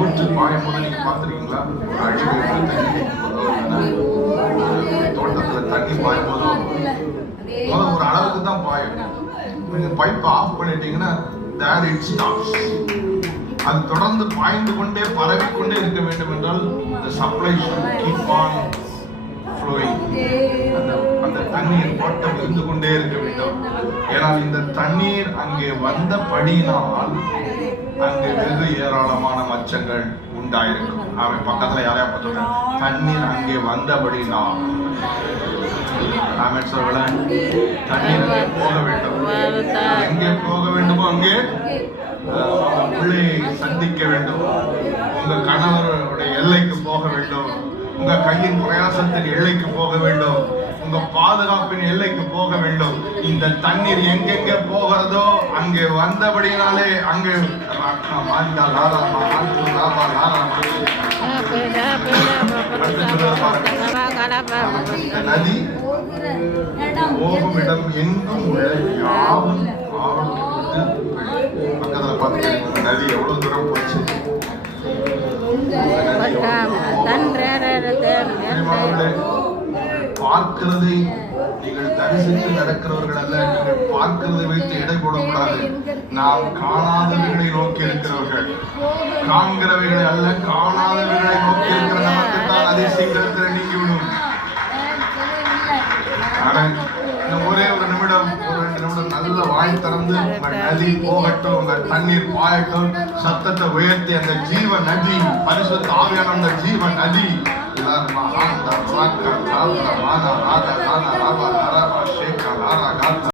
ஊற்று பாயும் போது நீங்க பார்த்துருக்கீங்களா? ஒரு அழிவு தோட்டத்துல தண்ணி பாயும் போது ஒரு அளவுக்கு தான் பாயும். நீங்க பைப்பை ஆஃப் பண்ணிட்டீங்கன்னா there it stops. அது தொடர்ந்து பாய்ந்து கொண்டே பரவிக்கொண்டே இருக்க வேண்டும் என்றால் the supply should keep on flowing. அந்த தண்ணீர் ஓட்டம் இருந்து கொண்டே இருக்க வேண்டும். ஏனால் இந்த தண்ணீர் அங்கே வந்தபடியினால் அங்கே வெகு ஏராளமான மச்சங்கள் உண்டாயிருக்கும். அவன் பக்கத்துல யாரையா பார்த்து தண்ணீர் அங்கே வந்தபடினால் தண்ணீர் அங்கே போக வேண்டும். எங்கே போக வேண்டுமோ அங்கே பிள்ளையை சந்திக்க வேண்டும். உங்க கணவருடைய எல்லைக்கு போக வேண்டும். உங்க கையின் பிரயாசத்தின் எல்லைக்கு போக வேண்டும். உங்க பாதுகாப்பின் எல்லைக்கு போக வேண்டும். இந்த தண்ணீர் எங்கெங்க போகிறதோ அங்கே வந்தபடினாலே அங்கே நதி போகும் இடம் எங்கும் உள்ள யாவும் பக்கத்துல பார்த்து நதி எவ்வளவு தூரம் போச்சு. பார்க்கிறதை நீங்கள் தரிசித்து நடக்கிறவர்கள் அல்ல. நீங்கள் பார்க்கிறதை வைத்து எடை போடக்கூடாது. நாம் காணாதவைகளை நோக்கி இருக்கிறவர்கள். காண்கிறவைகளை அல்ல, காணாதவைகளை நோக்கி இருக்கிற நமக்கு தான் அதே சீக்கிரத்தில் நீங்கிவிடும். ஒரே ஒரு நிமிடம், ஒரு 2 நிமிடம் நல்ல வாய் திறந்து உங்க நதி போகட்டும், உங்க தண்ணீர் பாயட்டும். சத்தத்தை உயர்த்தி அந்த ஜீவ நதி, பரிசுத்த ஆவியான அந்த ஜீவ நதி